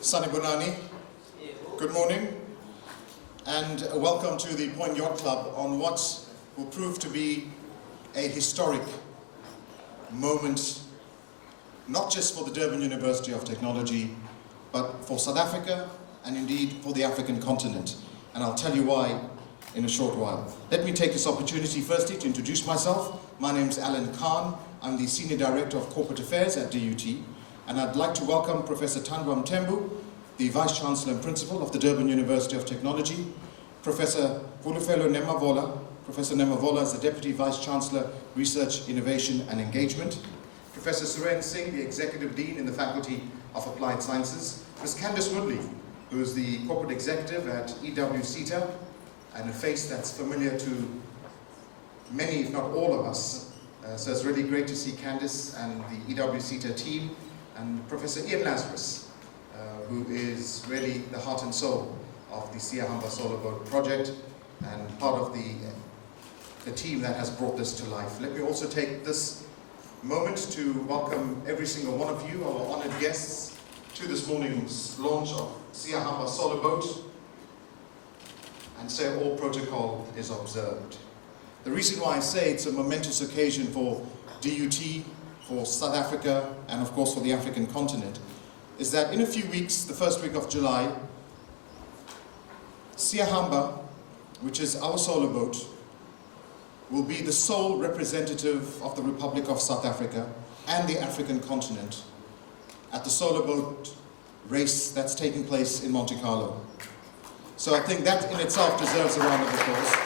Sanibonani, good morning, and welcome to the Point Yacht Club on what will prove to be a historic moment, not just for the Durban University of Technology, but for South Africa and indeed for the African continent. And I'll tell you why in a short while. Let me take this opportunity firstly to introduce myself. My name is Alan Khan. I'm the Senior Director of Corporate Affairs at DUT. And I'd like to welcome Professor Thandwa Mthembu, the Vice Chancellor and Principal of the Durban University of Technology, Professor Vulufelo Nemavola. Professor Nemavola is the Deputy Vice Chancellor, Research, Innovation and Engagement, Professor Suren Singh, the Executive Dean in the Faculty of Applied Sciences, Ms. Candice Woodley, who is the Corporate Executive at EWCETA, and a face that's familiar to many, if not all of us. So it's really great to see Candice and the EWCETA team, and Professor Ian Lazarus, who is really the heart and soul of the SiyaHamba Solar Boat project and part of the team that has brought this to life. Let me also take this moment to welcome every single one of you, our honored guests, to this morning's launch of SiyaHamba Solar Boat, and say all protocol is observed. The reason why I say it's a momentous occasion for DUT, for South Africa, and of course for the African continent, is that in a few weeks, the first week of July, SiyaHamba, which is our solar boat, will be the sole representative of the Republic of South Africa and the African continent at the solar boat race that's taking place in Monte Carlo. So I think that in itself deserves a round of applause.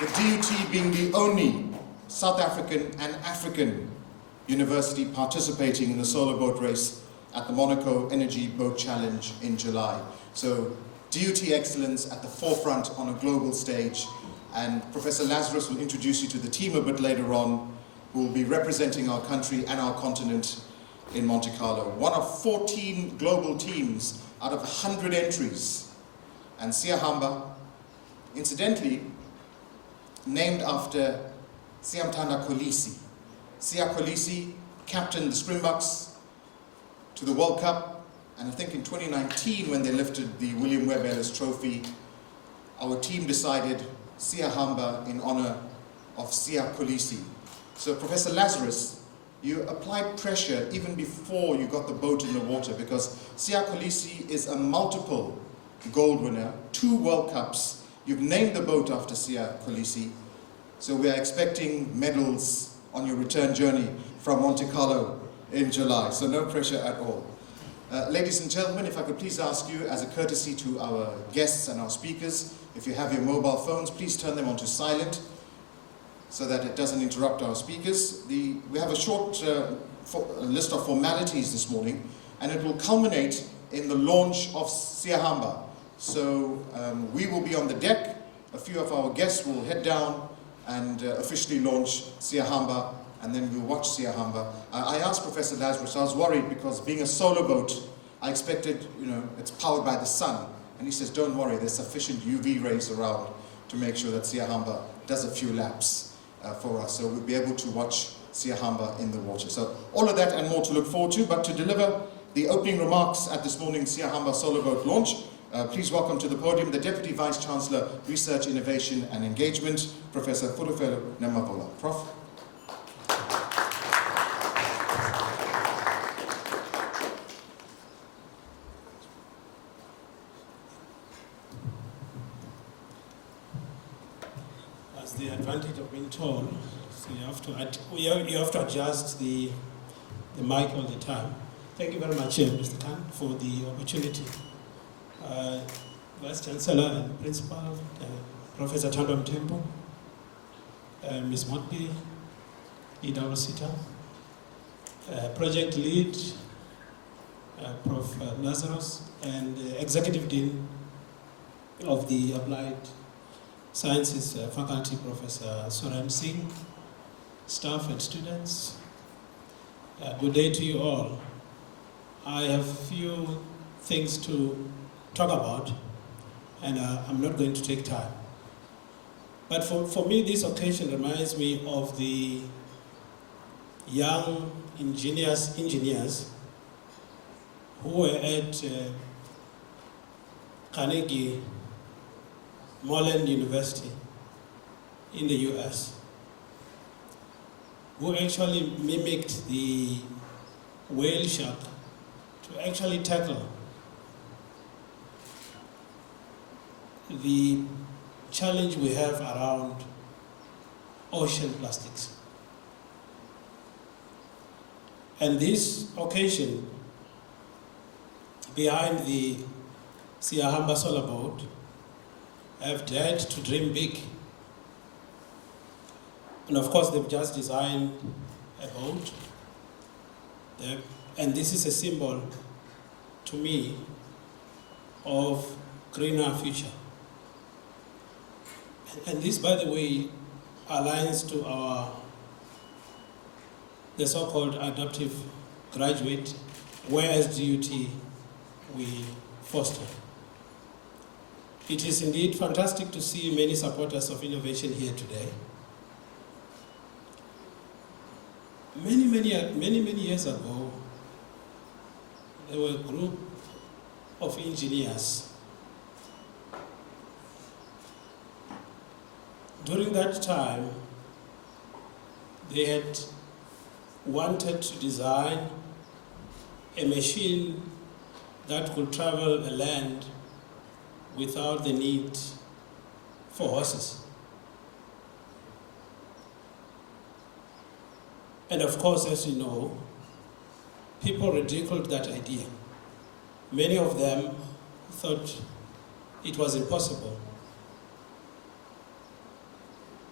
The DUT being the only South African and African university participating in the solar boat race at the Monaco Energy Boat Challenge in July. So DUT excellence at the forefront on a global stage, and Professor Lazarus will introduce you to the team a bit later on, who will be representing our country and our continent in Monte Carlo. One of 14 global teams out of 100 entries, and SiyaHamba, incidentally, named after Siyamthanda Kolisi. Siya Kolisi captained the Springboks to the World Cup, and I think in 2019 when they lifted the William Webb Ellis Trophy, our team decided SiyaHamba in honor of Siya Kolisi. So Professor Lazarus, you applied pressure even before you got the boat in the water, because Siya Kolisi is a multiple gold winner, 2 World Cups. You've named the boat after Siya Kolisi. So we are expecting medals on your return journey from Monte Carlo in July. So no pressure at all. Ladies and gentlemen, if I could please ask you, as a courtesy to our guests and our speakers, if you have your mobile phones, please turn them onto silent so that it doesn't interrupt our speakers. We have a short list of formalities this morning, and it will culminate in the launch of SiyaHamba. So we will be on the deck. A few of our guests will head down and officially launch SiyaHamba, and then we'll watch SiyaHamba. I asked Professor Lazarus, I was worried because being a solar boat, I expected, it's powered by the sun. And he says, don't worry, there's sufficient UV rays around to make sure that SiyaHamba does a few laps for us. So we'll be able to watch SiyaHamba in the water. So all of that and more to look forward to, but to deliver the opening remarks at this morning's SiyaHamba Solar Boat launch, please welcome to the podium the Deputy Vice Chancellor, Research, Innovation and Engagement, Professor Vulufelo Nemavola. Prof. As the advantage of being tall, so you have to adjust the mic all the time. Thank you very much, Mr. Khan, for the opportunity. Vice Chancellor and Principal, Professor Thandwa Mthembu, Ms. Motby, EWCETA, Project Lead, Prof. Lazarus, and Executive Dean of the Applied Sciences Faculty, Professor Suren Singh, staff and students. Good day to you all. I have a few things to talk about, and I'm not going to take time. But for me, this occasion reminds me of the young engineers who were at Carnegie Mellon University in the US, who actually mimicked the whale shark to actually tackle the challenge we have around ocean plastics. And this occasion behind the SiyaHamba Solar Boat have dared to dream big. And of course, they've just designed a boat. And this is a symbol to me of greener future. And this, by the way, aligns to the so-called adaptive graduate, whereas DUT we foster. It is indeed fantastic to see many supporters of innovation here today. Many years ago, there were a group of engineers. During that time, they had wanted to design a machine that could travel a land without the need for horses. And of course, as you know, people ridiculed that idea. Many of them thought it was impossible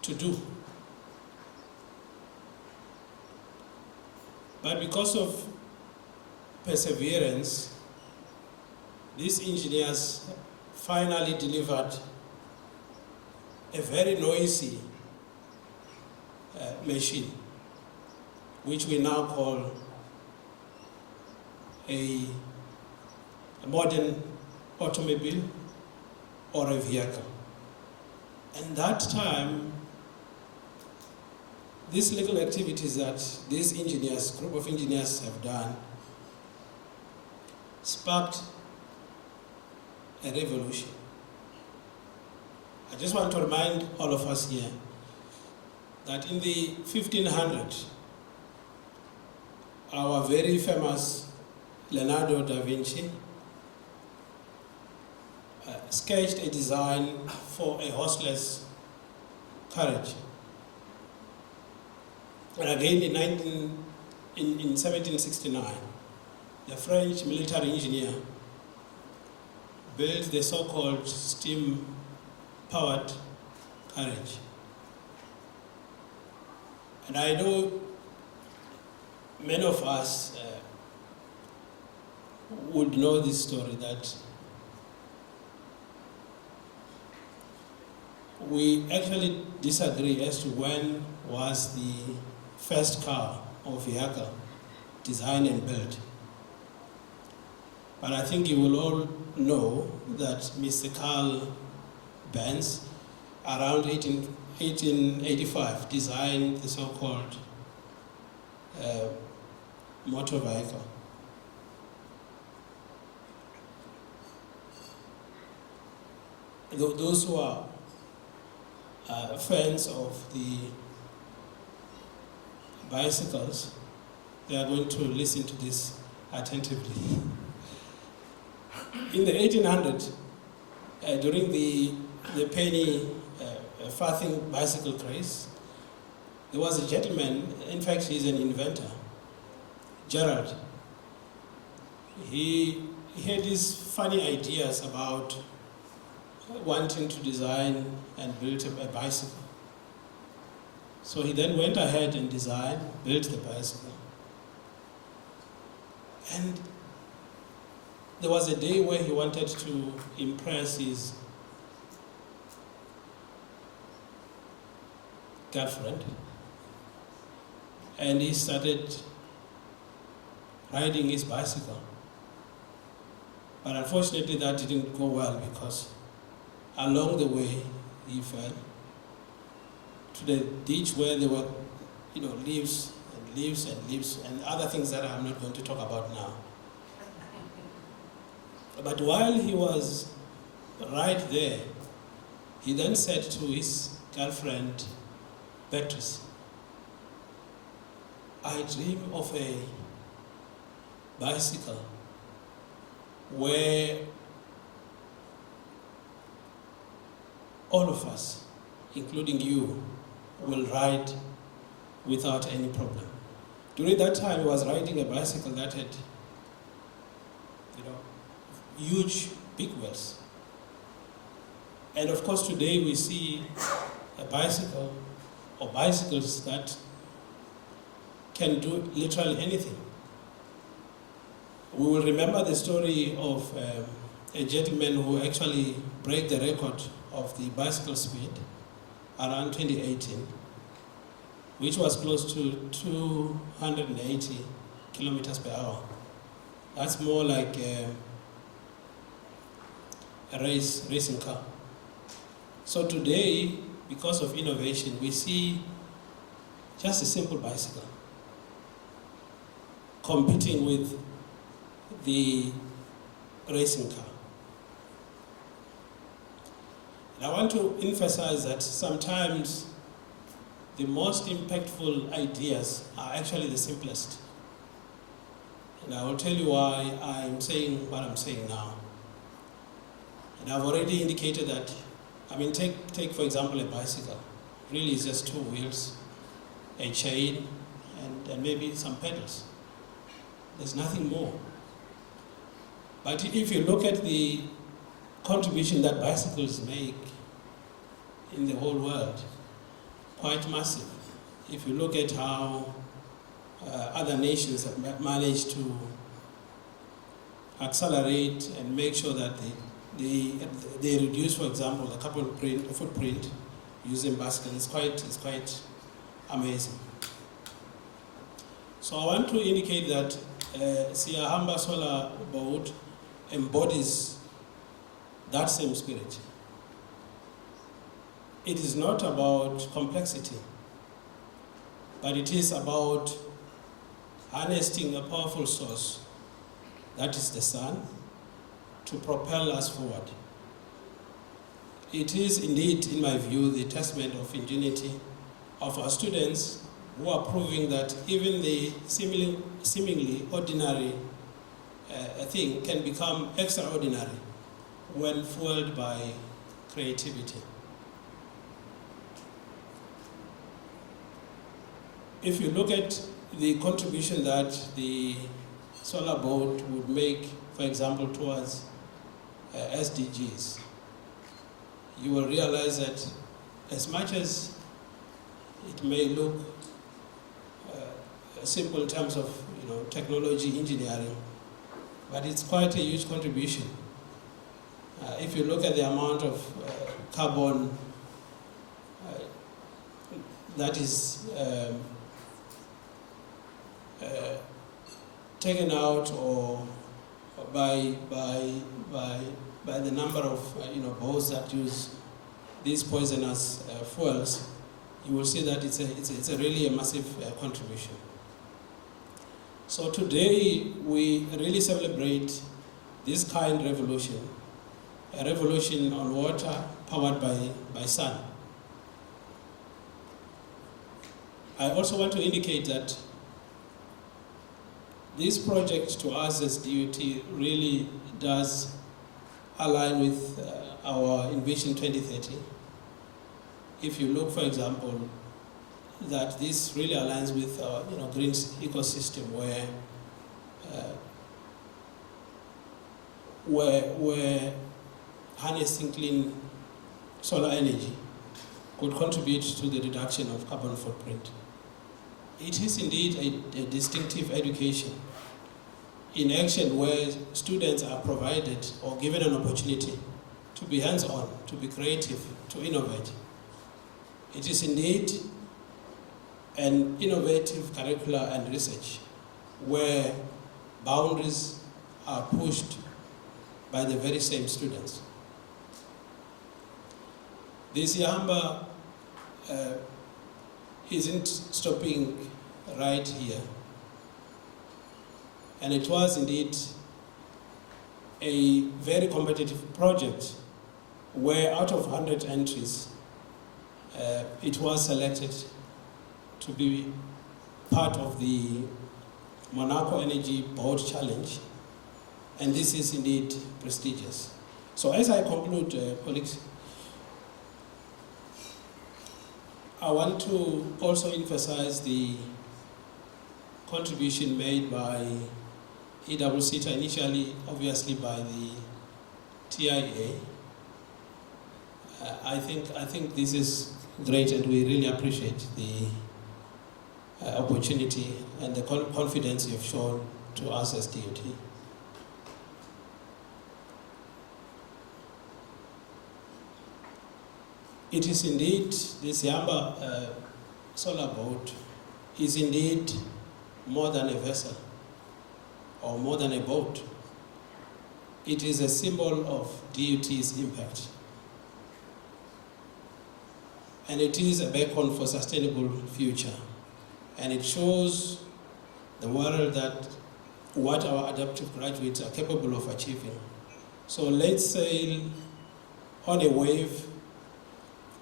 to do. But because of perseverance, these engineers finally delivered a very noisy machine, which we now call a modern automobile or a vehicle. And that time, these little activities that these engineers, group of engineers have done, sparked a revolution. I just want to remind all of us here that in the 1500s, our very famous Leonardo da Vinci sketched a design for a horseless carriage. And again in 1769, the French military engineer built the so-called steam-powered carriage. And I know many of us would know this story, that we actually disagree as to when was the first car or vehicle designed and built. But I think you will all know that Mr. Carl Benz, around 1885, designed the so-called motor vehicle. Those who are fans of the bicycles, they are going to listen to this attentively. In the 1800s, during the penny farthing bicycle craze, there was a gentleman, in fact he's an inventor, Gerald. He had these funny ideas about wanting to design and build a bicycle. So he then went ahead and designed, built the bicycle. And there was a day where he wanted to impress his girlfriend, and he started riding his bicycle. But unfortunately that didn't go well, because along the way he fell to the ditch where there were, leaves and leaves and leaves and other things that I'm not going to talk about now. But while he was right there, he then said to his girlfriend, Beatrice, I dream of a bicycle where all of us, including you, will ride without any problem. During that time, he was riding a bicycle that had, huge big wheels. And of course, today we see a bicycle or bicycles that can do literally anything. We will remember the story of a gentleman who actually broke the record of the bicycle speed around 2018, which was close to 280 kilometers per hour. That's more like a racing car. So today, because of innovation, we see just a simple bicycle competing with the racing car. And I want to emphasize that sometimes the most impactful ideas are actually the simplest. And I will tell you why I'm saying what I'm saying now. And I've already indicated that, take for example a bicycle. Really it's just two wheels, a chain, and maybe some pedals. There's nothing more. But if you look at the contribution that bicycles make in the whole world, quite massive. If you look at how other nations have managed to accelerate and make sure that they reduce, for example, the carbon footprint using bicycles, it's quite amazing. So I want to indicate that SiyaHamba Solar Boat embodies that same spirit. It is not about complexity, but it is about harnessing a powerful source, that is the sun, to propel us forward. It is indeed, in my view, the testament of ingenuity of our students who are proving that even the seemingly ordinary thing can become extraordinary when fueled by creativity. If you look at the contribution that the solar boat would make, for example, towards SDGs, you will realize that as much as it may look simple in terms of technology, engineering, but it's quite a huge contribution. If you look at the amount of carbon that is taken out or by the number of boats that use these poisonous fuels, you will see that it's a really a massive contribution. So today we really celebrate this kind of revolution, a revolution on water powered by sun. I also want to indicate that this project to us as DUT really does align with our Envision 2030. If you look, for example, that this really aligns with our green ecosystem where harnessing clean solar energy could contribute to the reduction of carbon footprint. It is indeed a distinctive education in action where students are provided or given an opportunity to be hands-on, to be creative, to innovate. It is indeed an innovative curricula and research where boundaries are pushed by the very same students. This SiyaHamba isn't stopping right here. And it was indeed a very competitive project where out of 100 entries, it was selected to be part of the Monaco Energy Boat Challenge, and this is indeed prestigious. So as I conclude, colleagues, I want to also emphasize the contribution made by EWCTA, initially obviously by the TIA. I think this is great, and we really appreciate the opportunity and the confidence you've shown to us as DOT. It is indeed, the SiyaHamba Solar Boat is indeed more than a vessel or more than a boat. It is a symbol of DOT's impact. And it is a beacon for sustainable future. And it shows the world that what our adaptive graduates are capable of achieving. So let's sail on a wave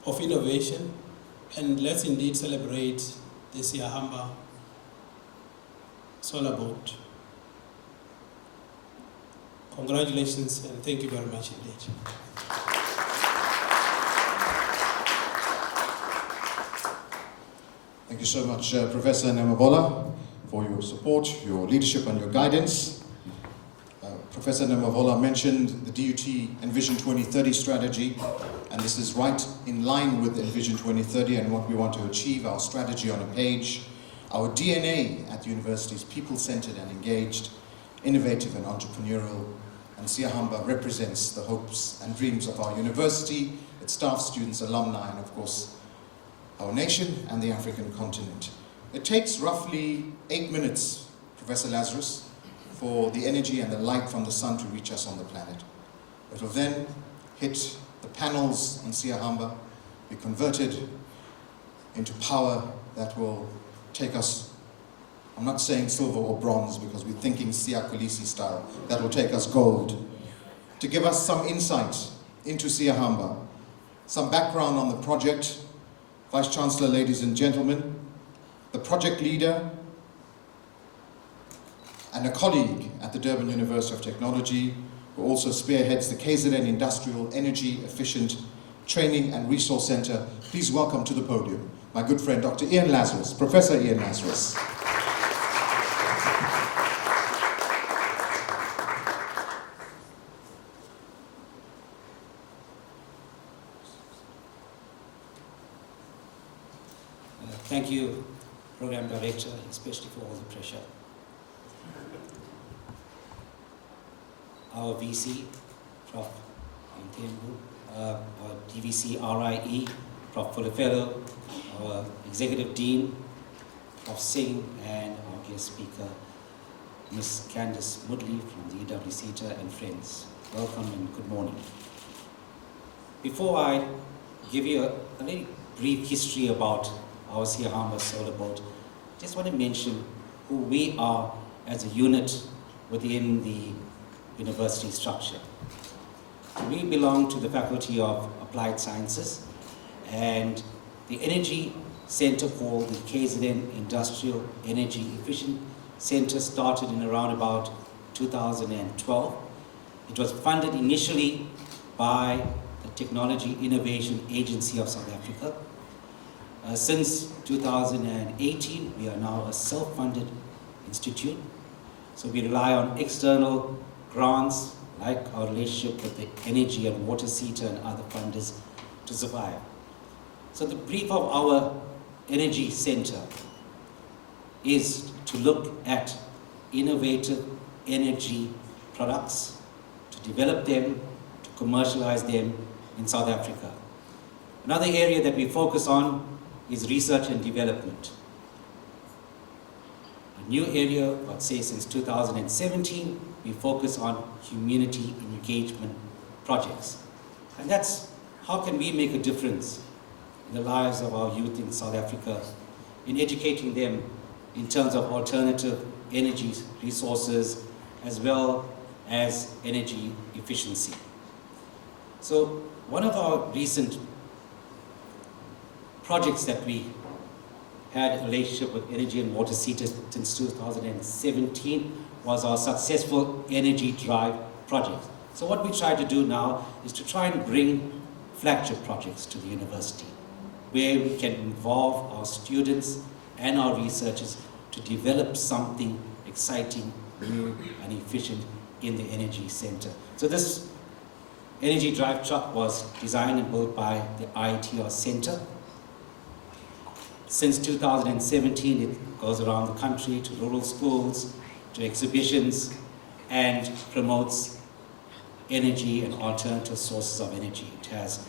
of innovation, and let's indeed celebrate the SiyaHamba Solar Boat. Congratulations, and thank you very much indeed. Thank you so much, Professor Nemabola, for your support, your leadership and your guidance. Professor Nemabola mentioned the DUT Envision 2030 strategy, and this is right in line with Envision 2030 and what we want to achieve, our strategy on a page. Our DNA at the university is people-centered and engaged, innovative and entrepreneurial, and SiyaHamba represents the hopes and dreams of our university, its staff, students, alumni, and of course, our nation and the African continent. It takes roughly 8 minutes, Professor Lazarus, for the energy and the light from the sun to reach us on the planet. It will then hit the panels on SiyaHamba, be converted into power that will take us, I'm not saying silver or bronze because we're thinking Siya Kolisi style, that will take us gold. To give us some insight into SiyaHamba, some background on the project, Vice Chancellor, ladies and gentlemen, the project leader and a colleague at the Durban University of Technology, who also spearheads the KZN Industrial Energy Efficient Training and Resource Center. Please welcome to the podium my good friend, Dr. Ian Lazarus, Professor Ian Lazarus. Thank you, Program Director, especially for all the pressure. Our VC, Prof. Ntembu, our DVC RIE, Prof. Fulafelo, our Executive Dean, Prof. Singh, and our guest speaker, Ms. Candice Woodley from the EWCTA, and friends. Welcome and good morning. Before I give you a very brief history about our SiyaHamba Solar Boat, just want to mention who we are as a unit within the university structure. We belong to the Faculty of Applied Sciences, and the Energy Center for the KZN Industrial Energy Efficient Center started in around about 2012. It was funded initially by the Technology Innovation Agency of South Africa. Since 2018, we are now a self-funded institute. So we rely on external grants, like our relationship with the Energy and Water SETA and other funders, to survive. So the brief of our Energy Center is to look at innovative energy products, to develop them, to commercialize them in South Africa. Another area that we focus on is research and development. A new area, I'd say since 2017, we focus on community engagement projects. And that's how can we make a difference in the lives of our youth in South Africa, in educating them in terms of alternative energy resources, as well as energy efficiency. So one of our recent projects that we had a relationship with Energy and Water Seated since 2017 was our successful Energy Drive project. So what we try to do now is to try and bring flagship projects to the university, where we can involve our students and our researchers to develop something exciting, new and efficient in the energy center. So this Energy Drive truck was designed and built by the IETR Center. Since 2017, it goes around the country to rural schools, to exhibitions, and promotes energy and alternative sources of energy. It has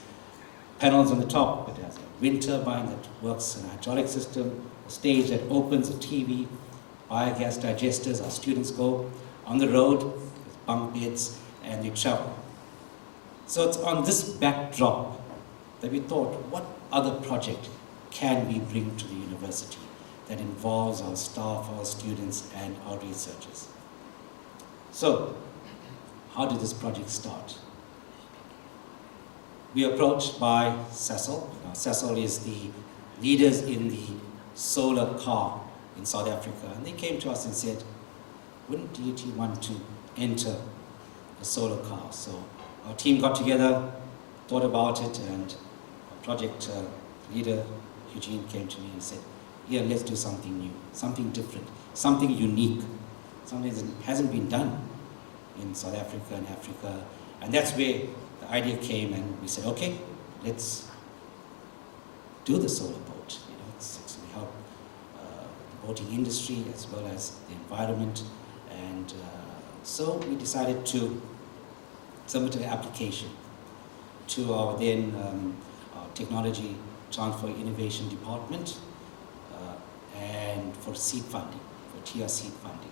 panels on the top, it has a wind turbine that works in a hydraulic system, a stage that opens, a TV, biogas digesters. Our students go on the road, with bunk beds, and they travel. So it's on this backdrop that we thought, what other project can we bring to the university that involves our staff, our students, and our researchers? So, how did this project start? We were approached by Sasol. Now, Sasol is the leaders in the solar car in South Africa, and they came to us and said, wouldn't DUT want to enter a solar car? So our team got together, thought about it, and our project leader, Eugene, came to me and said, yeah, let's do something new, something different, something unique, something that hasn't been done in South Africa and Africa. And that's where the idea came, and we said, okay, let's do the solar boat. You know, it's going to help the boating industry as well as the environment. And so we decided to submit an application to our then our technology transfer innovation department and for seed funding, for TIA seed funding.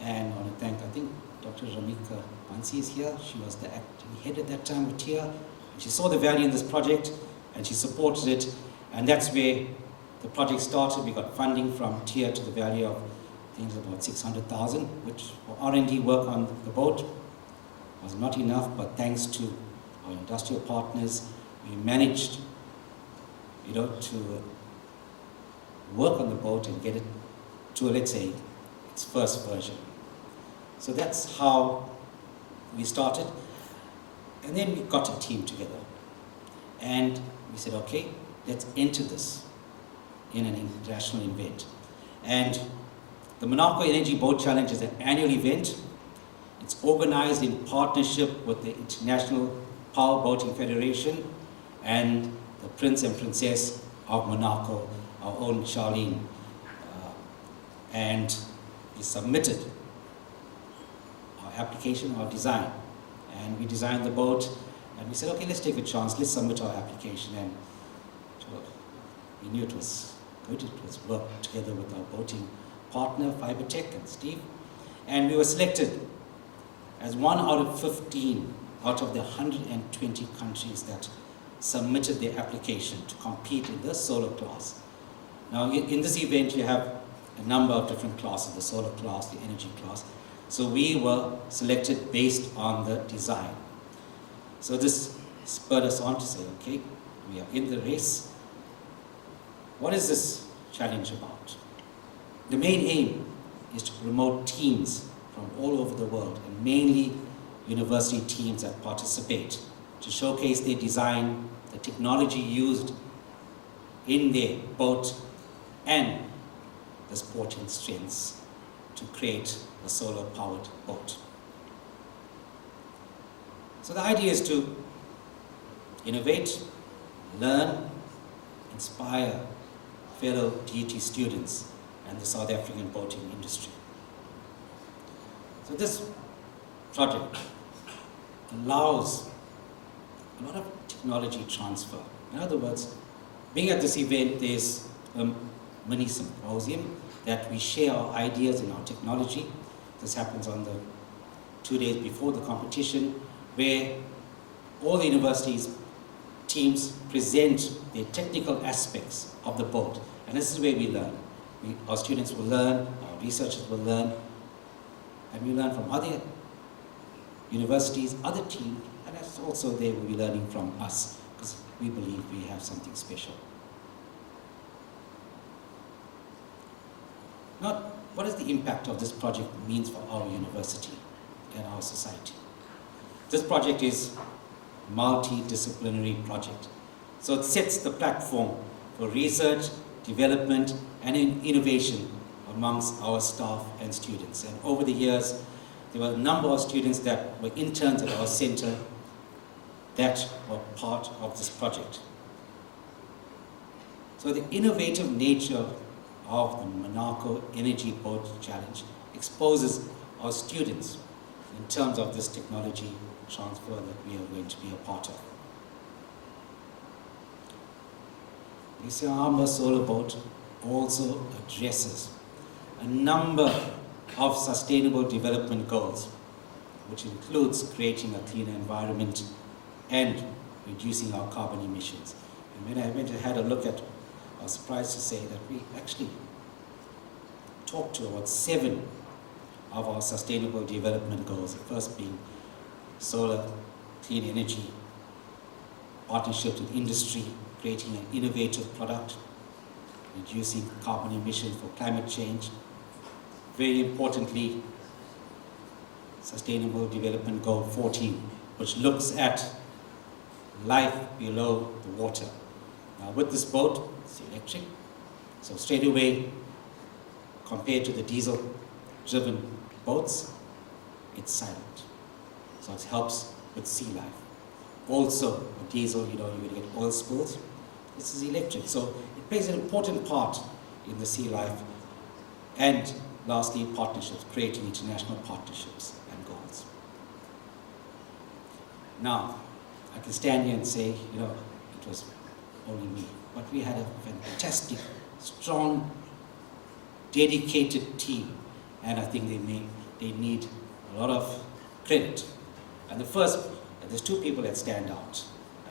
And I want to thank, I think Dr. Ramika Bansi is here. She was the acting head at that time with TIA. She saw the value in this project and she supported it, and that's where the project started. We got funding from TIA to the value of, I think it was about 600,000, which for R&D work on the boat was not enough, but thanks to our industrial partners, we managed, you know, to work on the boat and get it to, let's say, its first version. So that's how we started. And then we got a team together. And we said, okay, let's enter this in an international event. And the Monaco Energy Boat Challenge is an annual event. It's organized in partnership with the International Power Boating Federation and the Prince and Princess of Monaco, our own Charlene. And we submitted our application, our design. And we designed the boat, and we said, okay, let's take a chance, let's submit our application. And we knew it was good, it was worked together with our boating partner, Fibertech and Steve. And we were selected as 1 out of 15 out of the 120 countries that submitted their application to compete in the solar class. Now, in this event, you have a number of different classes, the solar class, the energy class. So we were selected based on the design. So this spurred us on to say, okay, we are in the race. What is this challenge about? The main aim is to promote teams from all over the world, and mainly university teams that participate, to showcase their design, the technology used in their boat, and the sporting strengths to create a solar-powered boat. So the idea is to innovate, learn, inspire fellow DUT students and the South African boating industry. So this project allows a lot of technology transfer. In other words, being at this event, there's a mini symposium that we share our ideas and our technology. This happens on the 2 days before the competition, where all the universities' teams present the technical aspects of the boat. And this is where we learn. Our students will learn, our researchers will learn, and we learn from other universities, other teams, and that's also they will be learning from us, because we believe we have something special. Now, what is the impact of this project means for our university and our society? This project is a multidisciplinary project. So it sets the platform for research, development, and innovation amongst our staff and students. And over the years, there were a number of students that were interns at our center that were part of this project. So the innovative nature of the Monaco Energy Boat Challenge exposes our students in terms of this technology transfer that we are going to be a part of. The SiyaHamba Solar Boat also addresses a number of sustainable development goals, which includes creating a cleaner environment and reducing our carbon emissions. And when I went and had a look at, I was surprised to say that we actually talked to about 7 of our sustainable development goals, the first being solar, clean energy, partnerships with industry, creating an innovative product, reducing carbon emissions for climate change. Very importantly, Sustainable Development Goal 14, which looks at life below the water. Now with this boat, it's electric, so straight away, compared to the diesel-driven boats, it's silent. So it helps with sea life. Also, with diesel, you're going to get oil spills. This is electric, so it plays an important part in the sea life. And lastly, partnerships, creating international partnerships and goals. Now, I can stand here and say, it was only me, but we had a fantastic, strong, dedicated team, and I think they need a lot of credit. And there's 2 people that stand out.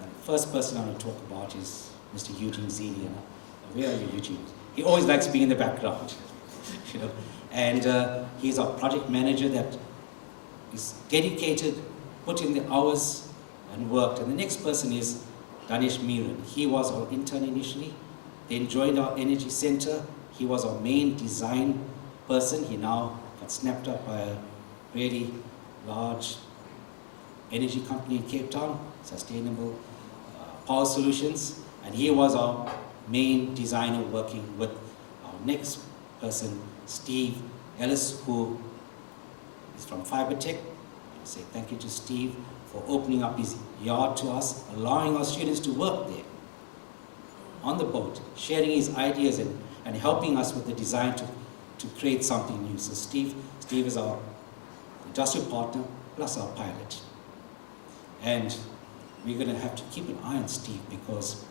And the first person I want to talk about is Mr. Eugene Zeli. Where are you, Eugene? He always likes being in the background, And he's our project manager that is dedicated, put in the hours and worked. And the next person is Danesh Miran. He was our intern initially, then joined our energy center. He was our main design person. He now got snapped up by a really large energy company in Cape Town, Sustainable Power Solutions. And he was our main designer working with our next person, Steve Ellis, who is from Fibertech. I say thank you to Steve for opening up his yard to us, allowing our students to work there on the boat, sharing his ideas and helping us with the design to create something new. So Steve is our industrial partner plus our pilot. And we're going to have to keep an eye on Steve, because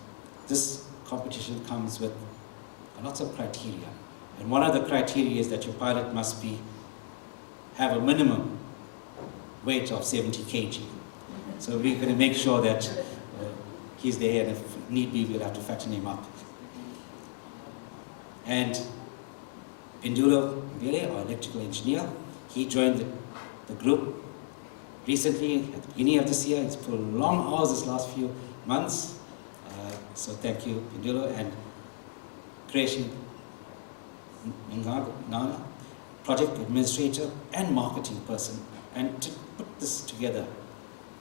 this competition comes with lots of criteria. And one of the criteria is that your pilot must have a minimum weight of 70 kg. So we're going to make sure that he's there, and if need be, we'll have to fatten him up. And Pindulo Mbele, our electrical engineer, he joined the group recently at the beginning of this year. He's put long hours this last few months. So thank you, Pindulo. And Creation Ngana, project administrator and marketing person. And to put this together,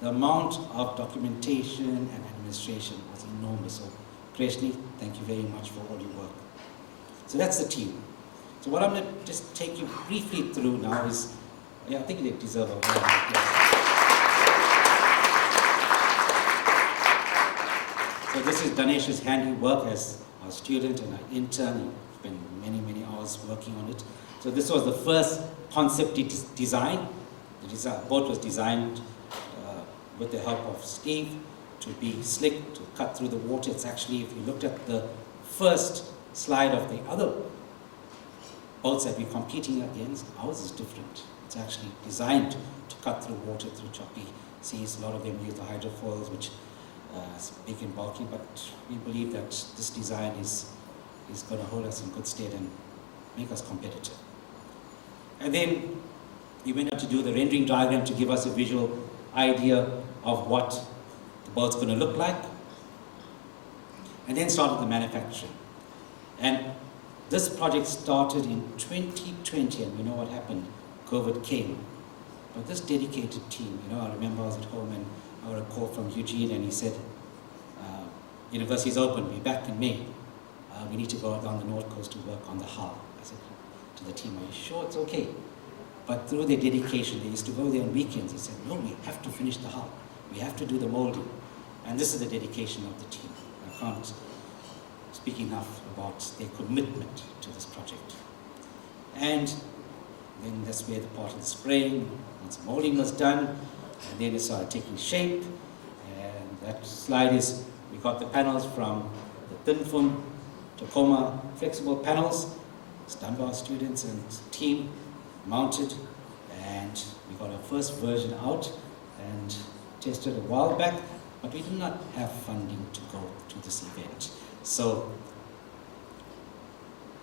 the amount of documentation and administration was enormous. So, Kreshni, thank you very much for all your work. So that's the team. So what I'm going to just take you briefly through now is, I think they deserve a round of applause. So this is Danesh's handiwork as our student and our intern. He spent many, many hours working on it. So this was the first concept design. The boat was designed with the help of Steve to be slick, to cut through the water. It's actually, if you looked at the first slide of the other boats that we're competing against, ours is different. It's actually designed to cut through water, through choppy seas. A lot of them use the hydrofoils, which is big and bulky, but we believe that this design is going to hold us in good stead and make us competitive. And then we went out to do the rendering diagram to give us a visual idea of what the boat's going to look like, and then started the manufacturing. And this project started in 2020, and we know what happened. COVID came. But this dedicated team, I remember I was at home and I got a call from Eugene, and he said, university's open, we're back in May. We need to go down the North Coast to work on the hull. I said to the team, are you sure it's okay? But through their dedication, they used to go there on weekends. They said, no, we have to finish the hull. We have to do the molding. And this is the dedication of the team. I can't speak enough about their commitment to this project. And then that's where the part of the spraying, once the molding was done, and then it started taking shape. And that slide is, we got the panels from the thin film Tacoma flexible panels. It's done by our students and team, mounted, and we got our first version out and tested a while back, but we did not have funding to go to this event. So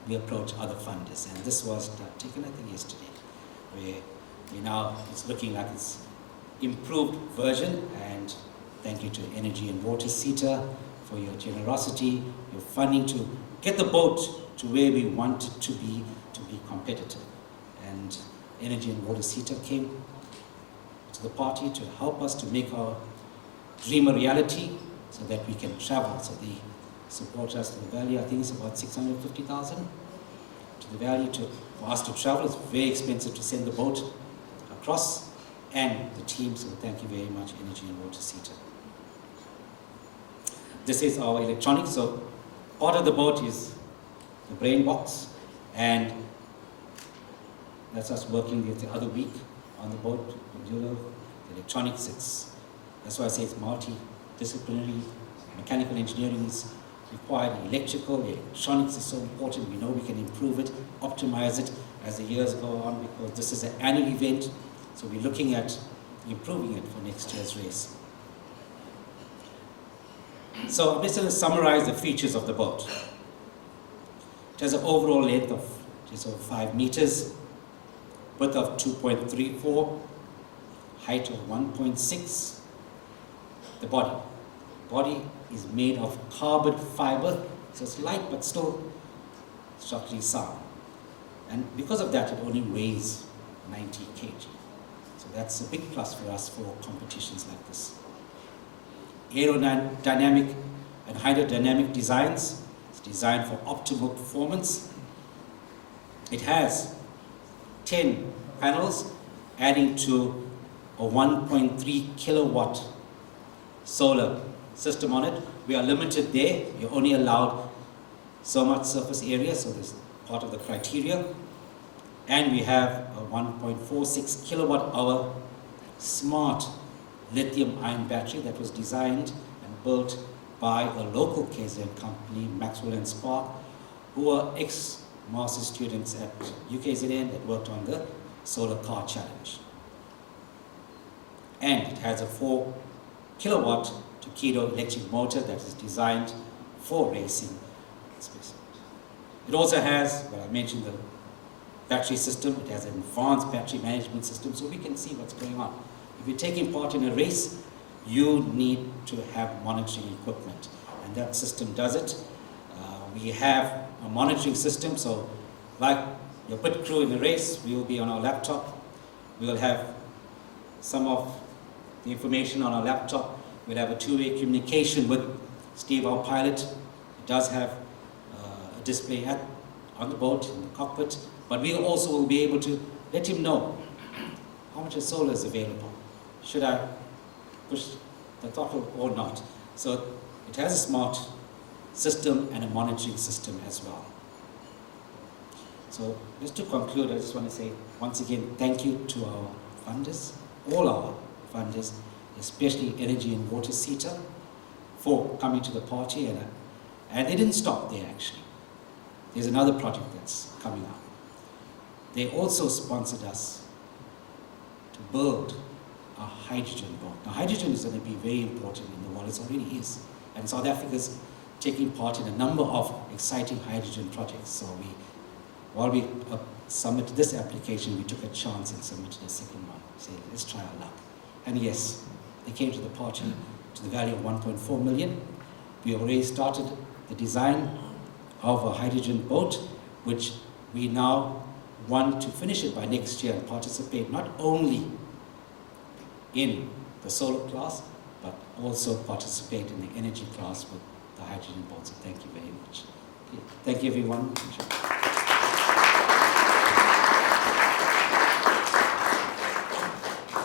we approached other funders, and this was taken, I think, yesterday, where it's looking like it's improved version, and thank you to Energy and Water SETA for your generosity, your funding to get the boat to where we want it to be competitive. And Energy and Water SETA came to the party to help us to make our dream a reality so that we can travel. So they support us to the value, I think it's about 650,000 to the value for us to travel. It's very expensive to send the boat across, and the team, so thank you very much, Energy and Water SETA. This is our electronics. So part of the boat is the brain box, and that's us working the other week on the boat. The electronics, that's why I say it's multidisciplinary. Mechanical engineering is required, electrical, electronics is so important. We know we can improve it, optimize it as the years go on, because this is an annual event, so we're looking at improving it for next year's race. So I'm just going to summarize the features of the boat. It has an overall length of just over 5 meters, width of 2.34, height of 1.6. The body is made of carbon fiber, so it's light but still structurally sound. And because of that, it only weighs 90 kg. So that's a big plus for us for competitions like this. Aerodynamic and hydrodynamic designs. It's designed for optimal performance. It has 10 panels, adding to a 1.3 kilowatt solar system on it. We are limited there. You're only allowed so much surface area, so this is part of the criteria. And we have a 1.46 kilowatt hour smart lithium-ion battery that was designed and built by a local KZN company, Maxwell and Spark, who are ex-master students at UKZN that worked on the Solar Car Challenge. And it has a 4 kilowatt Takedo electric motor that is designed for racing. It also has, what I mentioned, the battery system. It has an advanced battery management system, so we can see what's going on. If you're taking part in a race, you need to have monitoring equipment, and that system does it. We have a monitoring system, so like your pit crew in the race, we will be on our laptop. We will have some of the information on our laptop. We'll have a two-way communication with Steve, our pilot. It does have a display on the boat, in the cockpit, but we also will be able to let him know how much solar is available. Should I push the throttle or not? So it has a smart system and a monitoring system as well. So just to conclude, I just want to say once again, thank you to our funders, all our funders, especially Energy and Water SETA, for coming to the party. And they didn't stop there, actually. There's another project that's coming up. They also sponsored us to build a hydrogen boat. Now, hydrogen is going to be very important in the world. It already is. And South Africa's taking part in a number of exciting hydrogen projects. So while we submitted this application, we took a chance and submitted a second one. Say, let's try our luck. And yes, they came to the party to the value of 1.4 million. We have already started the design of a hydrogen boat, which we now want to finish it by next year and participate not only in the solar class, but also participate in the energy class with the hydrogen boat. So thank you very much. Okay. Thank you, everyone.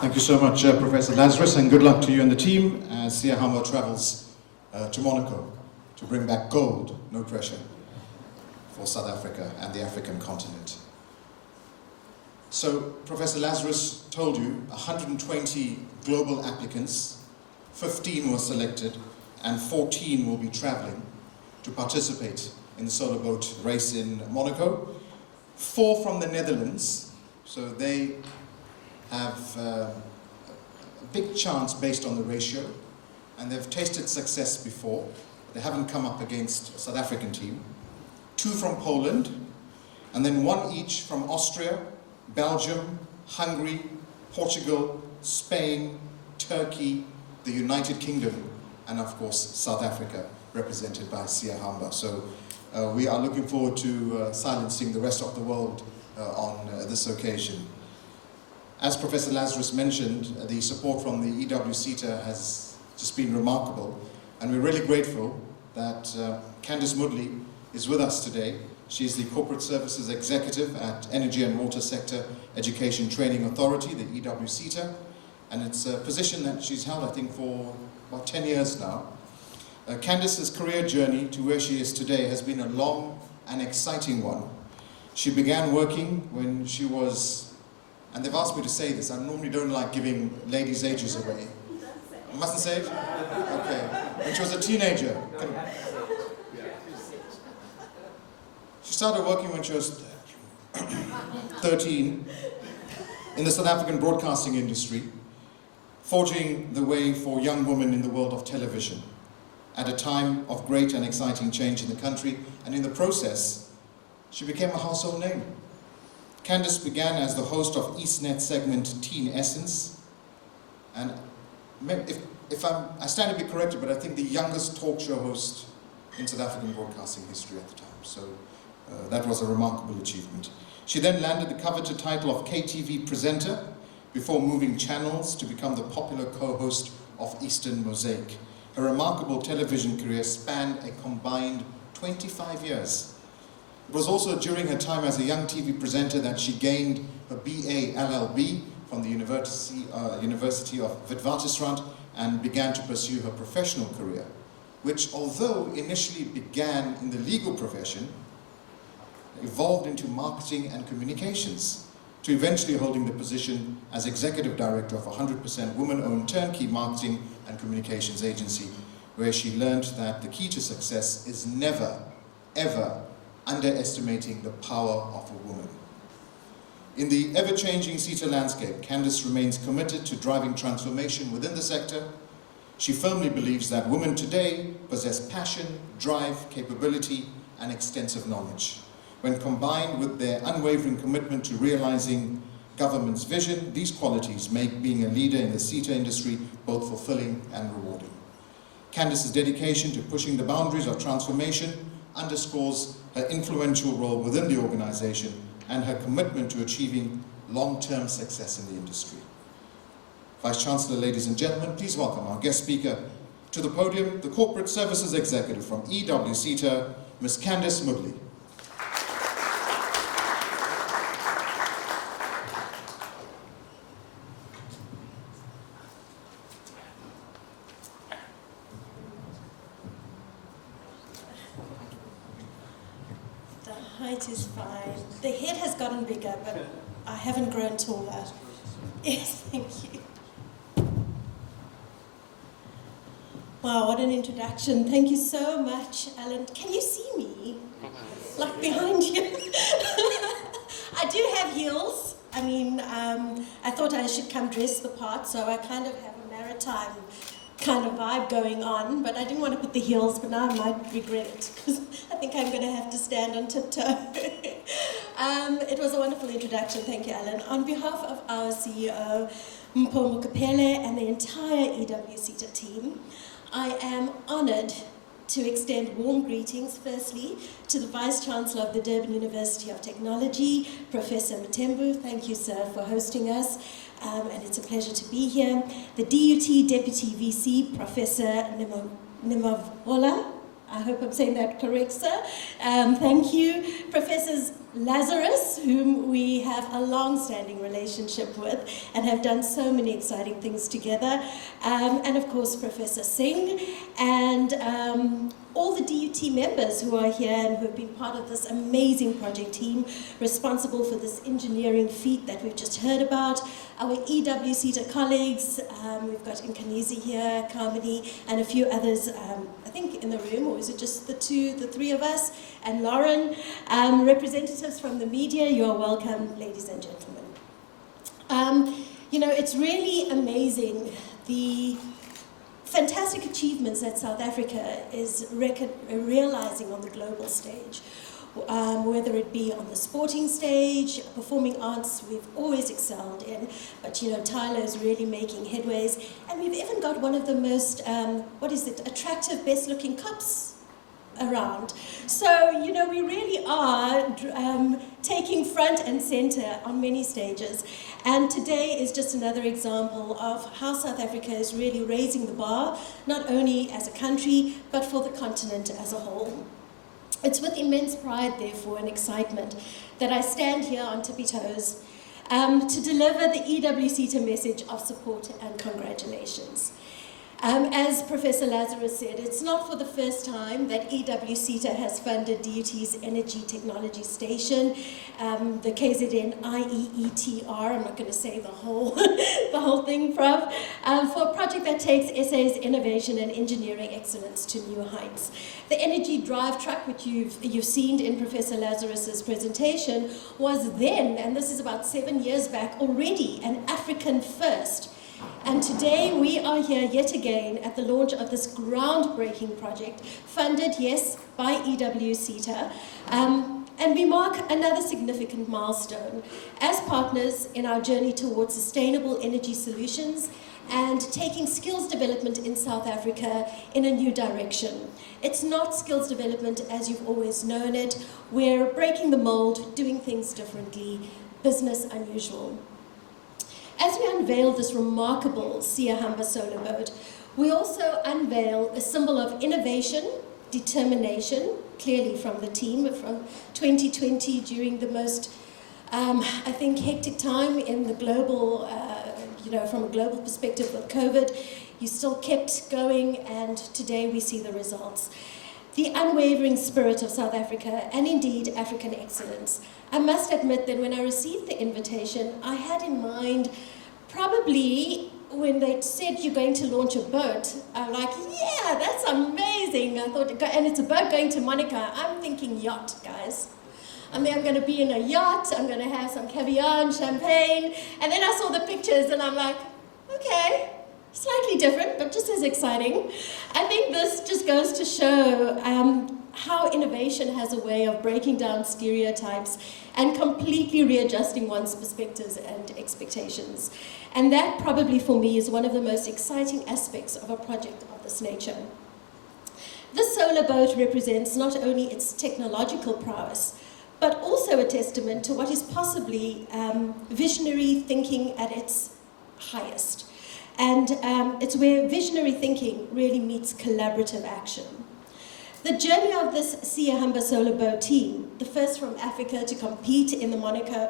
Thank you so much, Professor Lazarus, and good luck to you and the team as SiyaHamba travels to Monaco to bring back gold, no pressure, for South Africa and the African continent. So, Professor Lazarus told you 120 global applicants, 15 were selected, and 14 will be traveling to participate in the solar boat race in Monaco. 4 from the Netherlands, so they have a big chance based on the ratio, and they've tasted success before. They haven't come up against a South African team. 2 from Poland, and then 1 each from Austria, Belgium, Hungary, Portugal, Spain, Turkey, the United Kingdom, and of course South Africa, represented by SiyaHamba. So we are looking forward to silencing the rest of the world on this occasion. As Professor Lazarus mentioned, the support from the EWCETA has just been remarkable, and we're really grateful that Candice Moodley is with us today. She is the Corporate Services Executive at Energy and Water Sector Education Training Authority, the EWCETA, and it's a position that she's held, I think, for about 10 years now. Candice's career journey to where she is today has been a long and exciting one. She began working when she was, and they've asked me to say this, I normally don't like giving ladies' ages away. I mustn't say it? Okay. When she was a teenager. She started working when she was 13 in the South African broadcasting industry, forging the way for young women in the world of television at a time of great and exciting change in the country, and in the process, she became a household name. Candice began as the host of EastNet segment Teen Essence, and I stand to be corrected, but I think the youngest talk show host in South African broadcasting history at the time. So that was a remarkable achievement. She then landed the coveted title of KTV presenter before moving channels to become the popular co-host of Eastern Mosaic. Her remarkable television career spanned a combined 25 years. It was also during her time as a young TV presenter that she gained her BA LLB from the University of Witwatersrand and began to pursue her professional career, which, although initially began in the legal profession, evolved into marketing and communications, to eventually holding the position as Executive Director of a 100% woman-owned turnkey marketing and communications agency, where she learned that the key to success is never, ever underestimating the power of a woman. In the ever-changing SETA landscape, Candice remains committed to driving transformation within the sector. She firmly believes that women today possess passion, drive, capability, and extensive knowledge. When combined with their unwavering commitment to realizing government's vision, these qualities make being a leader in the SETA industry both fulfilling and rewarding. Candice's dedication to pushing the boundaries of transformation underscores her influential role within the organization and her commitment to achieving long-term success in the industry. Vice-Chancellor, ladies and gentlemen, please welcome our guest speaker to the podium, the Corporate Services Executive from EWCETA, Ms. Candice Moodley. Height is fine. The head has gotten bigger, but I haven't grown taller. Yes, thank you. Wow, what an introduction. Thank you so much, Alan. Can you see me? Like behind you? I do have heels. I mean, I thought I should come dress the part, so I kind of have a maritime kind of vibe going on, but I didn't want to put the heels, but now I might regret it, because I think I'm going to have to stand on tiptoe. It was a wonderful introduction, thank you, Alan. On behalf of our CEO, Mpho Mokapele, and the entire EWCTA team, I am honoured to extend warm greetings, firstly, to the Vice-Chancellor of the Durban University of Technology, Professor Mthembu. Thank you, sir, for hosting us, and it's a pleasure to be here. The DUT Deputy VC, Professor Nimavola. I hope I'm saying that correct, sir. Thank you. Professors Lazarus, whom we have a long-standing relationship with and have done so many exciting things together. And of course, Professor Singh, and all the DUT members who are here and who have been part of this amazing project team responsible for this engineering feat that we've just heard about. Our EWCTA colleagues, we've got Nkanizi here, Carmody, and a few others, I think in the room, or is it just the three of us, and Lauren. Representatives from the media, you are welcome, ladies and gentlemen. You know, it's really amazing the fantastic achievements that South Africa is realizing on the global stage. Whether it be on the sporting stage, performing arts, we've always excelled in, but you know, Tyler is really making headways, and we've even got one of the most, attractive, best-looking cops around. So, you know, we really are taking front and center on many stages. And today is just another example of how South Africa is really raising the bar, not only as a country, but for the continent as a whole. It's with immense pride, therefore, and excitement that I stand here on tippy toes to deliver the EWCTA message of support and congratulations. As Professor Lazarus said, it's not for the first time that EWCTA has funded DUT's Energy Technology Station, the KZN IEETR, I'm not going to say the whole thing, Prof, for a project that takes SA's innovation and engineering excellence to new heights. The energy drive truck, which you've seen in Professor Lazarus's presentation, was then, and this is about 7 years back, already an African first. And today we are here yet again at the launch of this groundbreaking project, funded, yes, by EWCTA, and we mark another significant milestone as partners in our journey towards sustainable energy solutions and taking skills development in South Africa in a new direction. It's not skills development as you've always known it. We're breaking the mold, doing things differently, business unusual. As we unveil this remarkable SiyaHamba Solar Boat, we also unveil a symbol of innovation, determination, clearly from the team, from 2020 during the most, I think, hectic time in the global, from a global perspective with COVID. You still kept going, and today we see the results. The unwavering spirit of South Africa, and indeed African excellence. I must admit that when I received the invitation, I had in mind probably when they said you're going to launch a boat, I'm like, yeah, that's amazing. I thought, and it's a boat going to Monaco. I'm thinking yacht, guys. I mean, I'm going to be in a yacht, I'm going to have some caviar and champagne. And then I saw the pictures and I'm like, okay, slightly different, but just as exciting. I think this just goes to show how innovation has a way of breaking down stereotypes and completely readjusting one's perspectives and expectations. And that probably for me is one of the most exciting aspects of a project of this nature. This solar boat represents not only its technological prowess, but also a testament to what is possibly visionary thinking at its highest. And it's where visionary thinking really meets collaborative action. The journey of this SiyaHamba Solar Boat team, the first from Africa to compete in the Monaco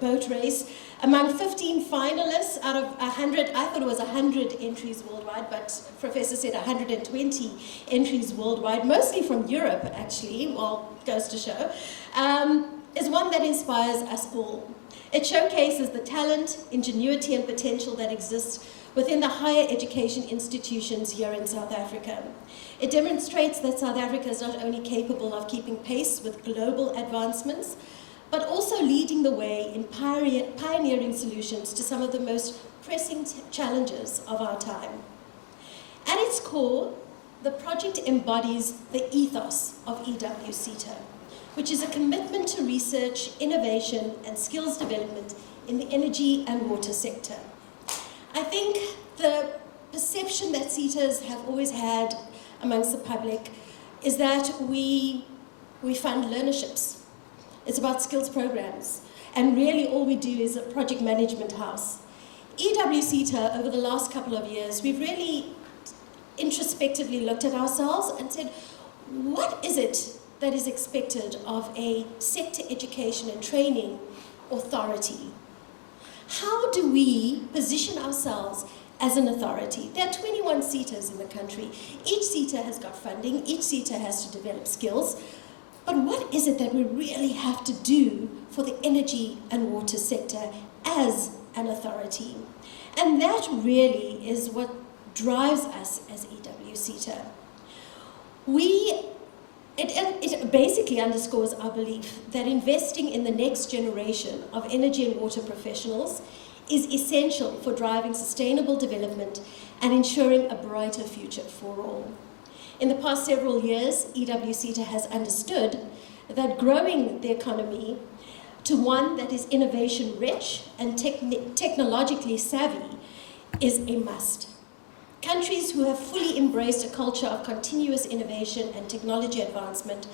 boat race, among 15 finalists out of 100, I thought it was 100 entries worldwide, but Professor said 120 entries worldwide, mostly from Europe actually, well, goes to show, is one that inspires us all. It showcases the talent, ingenuity and potential that exists within the higher education institutions here in South Africa. It demonstrates that South Africa is not only capable of keeping pace with global advancements, but also leading the way in pioneering solutions to some of the most pressing challenges of our time. At its core, the project embodies the ethos of EWCTA, which is a commitment to research, innovation, and skills development in the energy and water sector. I think the perception that SETAs have always had amongst the public is that we fund learnerships. It's about skills programs. And really all we do is a project management house. EWSETA, over the last couple of years, we've really introspectively looked at ourselves and said, what is it that is expected of a sector education and training authority? How do we position ourselves as an authority? There are 21 SETAs in the country. Each SETA has got funding, each SETA has to develop skills. But what is it that we really have to do for the energy and water sector as an authority? And that really is what drives us as EWSETA. It basically underscores our belief that investing in the next generation of energy and water professionals is essential for driving sustainable development and ensuring a brighter future for all. In the past several years, EWSETA has understood that growing the economy to one that is innovation-rich and technologically savvy is a must. Countries who have fully embraced a culture of continuous innovation and technology advancement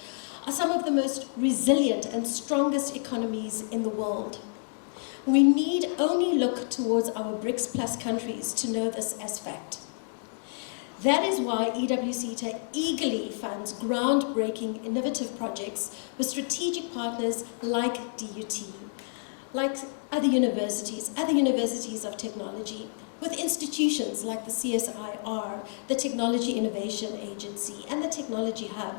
are some of the most resilient and strongest economies in the world. We need only look towards our BRICS Plus countries to know this as fact. That is why EWSETA eagerly funds groundbreaking innovative projects with strategic partners like DUT, like other universities of technology, with institutions like the CSIR, the Technology Innovation Agency, and the Technology Hub.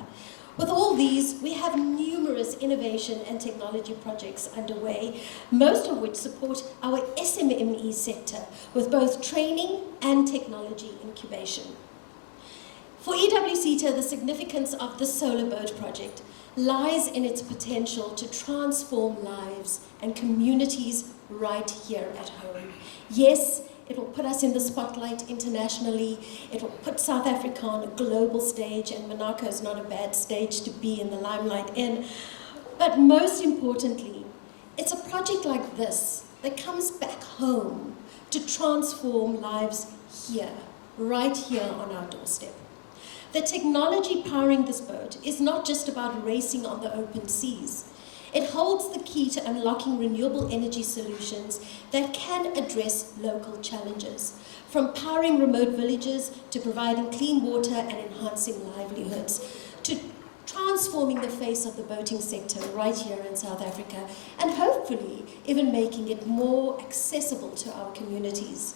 With all these, we have numerous innovation and technology projects underway, most of which support our SMME sector with both training and technology incubation. For EWSETA, the significance of the Solar Boat project lies in its potential to transform lives and communities right here at home. Yes, it will put us in the spotlight internationally. It will put South Africa on a global stage, and Monaco is not a bad stage to be in the limelight in. But most importantly, it's a project like this that comes back home to transform lives here, right here on our doorstep. The technology powering this boat is not just about racing on the open seas. It holds the key to unlocking renewable energy solutions that can address local challenges, from powering remote villages to providing clean water and enhancing livelihoods, to transforming the face of the boating sector right here in South Africa, and hopefully even making it more accessible to our communities.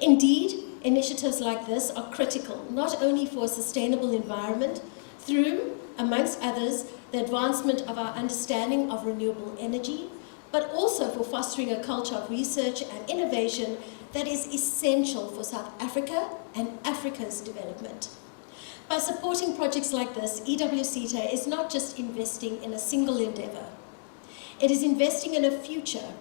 Indeed, initiatives like this are critical, not only for a sustainable environment, through, amongst others, the advancement of our understanding of renewable energy, but also for fostering a culture of research and innovation that is essential for South Africa and Africa's development. By supporting projects like this, EWSETA is not just investing in a single endeavor. It is investing in a future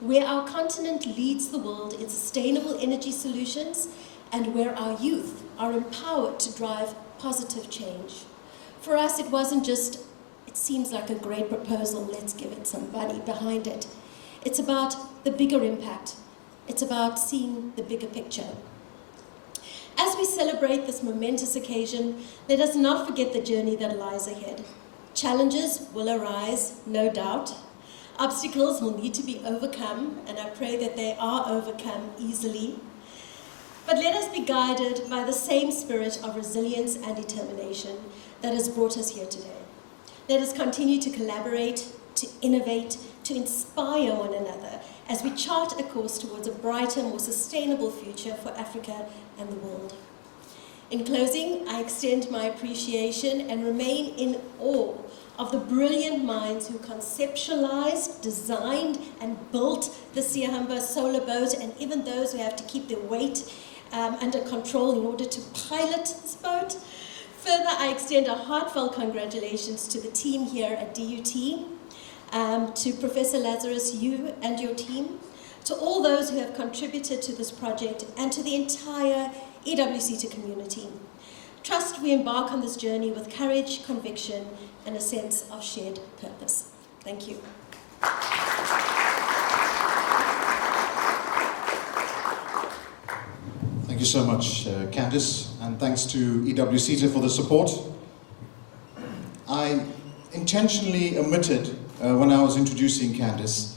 where our continent leads the world in sustainable energy solutions and where our youth are empowered to drive positive change. For us, it wasn't just, it seems like a great proposal, let's give it some money behind it. It's about the bigger impact. It's about seeing the bigger picture. As we celebrate this momentous occasion, let us not forget the journey that lies ahead. Challenges will arise, no doubt. Obstacles will need to be overcome, and I pray that they are overcome easily. But let us be guided by the same spirit of resilience and determination that has brought us here today. Let us continue to collaborate, to innovate, to inspire one another as we chart a course towards a brighter, more sustainable future for Africa and the world. In closing, I extend my appreciation and remain in awe of the brilliant minds who conceptualized, designed, and built the SiyaHamba Solar Boat, and even those who have to keep their weight under control in order to pilot this boat. Further, I extend a heartfelt congratulations to the team here at DUT, to Professor Lazarus, you and your team, to all those who have contributed to this project, and to the entire EWSETA community. Trust we embark on this journey with courage, conviction, and a sense of shared purpose. Thank you. Thank you so much, Candice, and thanks to EWCTA for the support. I intentionally omitted, when I was introducing Candice,